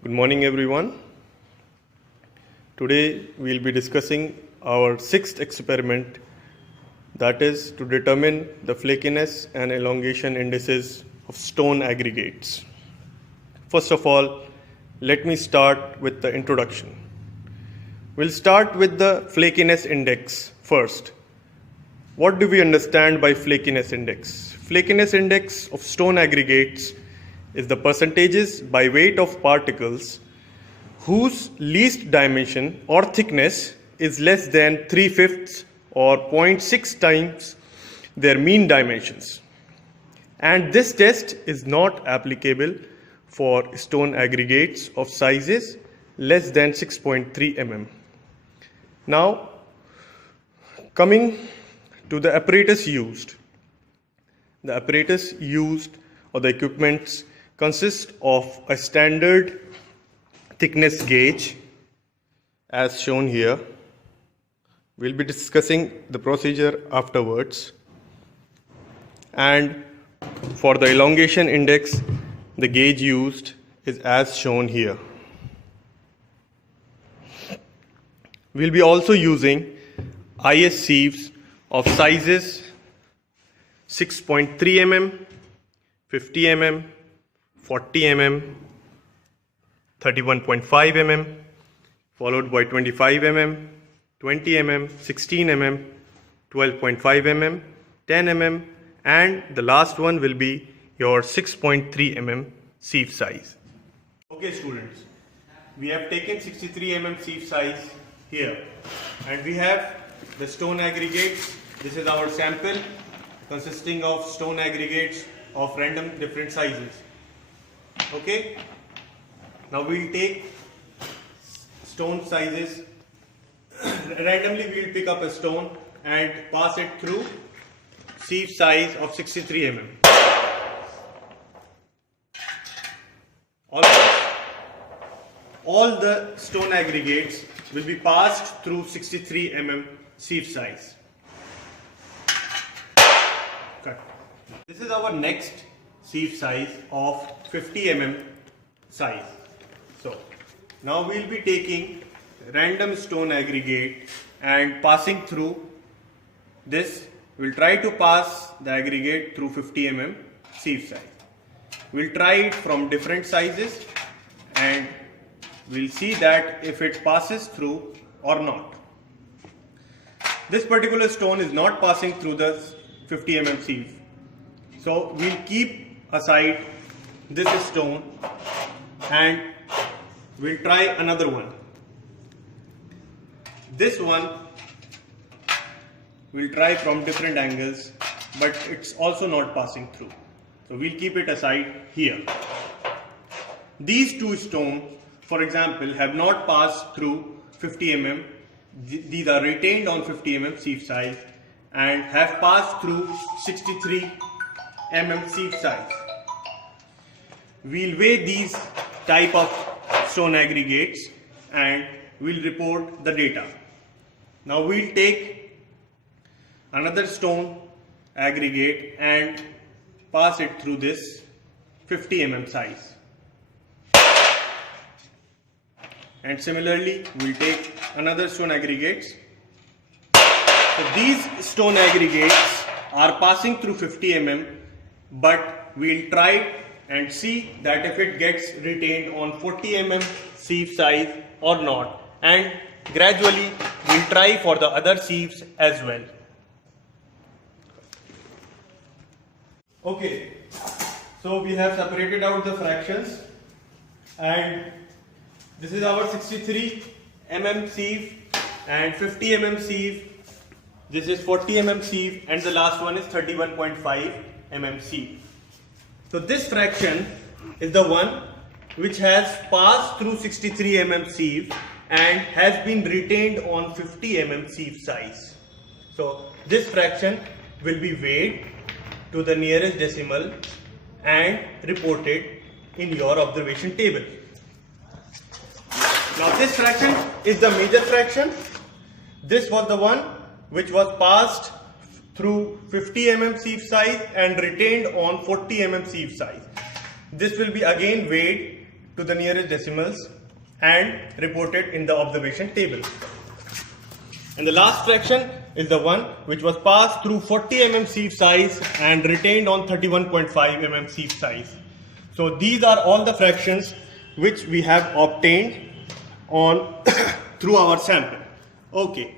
Good morning, everyone. Today we'll be discussing our sixth experiment, that is to determine the flakiness and elongation indices of stone aggregates. First of all, let me start with the introduction. We'll start with the flakiness index first. What do we understand by flakiness index? Flakiness index of stone aggregates is the percentages by weight of particles whose least dimension or thickness is less than 3/5 or 0.6 times their mean dimensions. And this test is not applicable for stone aggregates of sizes less than 6.3 mm. Now, coming to the apparatus used. The apparatus used or the equipments consist of a standard thickness gauge as shown here. We'll be discussing the procedure afterwards. And for the elongation index, the gauge used is as shown here. We'll be also using IS sieves of sizes 6.3 mm, 50 mm, 40 mm, 31.5 mm, followed by 25 mm, 20 mm, 16 mm, 12.5 mm, 10 mm, and the last one will be your 6.3 mm sieve size. Okay students, we have taken 63 mm sieve size here, and we have the stone aggregates. This is our sample consisting of stone aggregates of random different sizes. Okay, now we'll take stone sizes randomly. We'll pick up a stone and pass it through sieve size of 63 mm. All the stone aggregates will be passed through 63 mm sieve size. Cut. This is our next sieve size of 50 mm size. So now we'll be taking random stone aggregate and passing through this. We'll try to pass the aggregate through 50 mm sieve size. We'll try it from different sizes and we'll see that if it passes through or not. This particular stone is not passing through the 50 mm sieve. So we'll keep aside this stone and we'll try another one. This one we'll try from different angles, but it's also not passing through. So we'll keep it aside here. These two stones, for example, have not passed through 50 mm. These are retained on 50 mm sieve size and have passed through 63 mm sieve size. We'll weigh these type of stone aggregates and we'll report the data. Now we'll take another stone aggregate and pass it through this 50 mm size. And similarly, we'll take another stone aggregates. So these stone aggregates are passing through 50 mm, but we'll try and see that if it gets retained on 40 mm sieve size or not, and gradually we'll try for the other sieves as well. Okay, so we have separated out the fractions, and this is our 63 mm sieve and 50 mm sieve. This is 40 mm sieve and the last one is 31.5 mm sieve. So this fraction is the one which has passed through 63 mm sieve and has been retained on 50 mm sieve size. So this fraction will be weighed to the nearest decimal and reported in your observation table. Now this fraction is the major fraction. This was the one which was passed through 50 mm sieve size and retained on 40 mm sieve size. This will be again weighed to the nearest decimals and reported in the observation table. And the last fraction is the one which was passed through 40 mm sieve size and retained on 31.5 mm sieve size. So these are all the fractions which we have obtained on through our sample. Okay.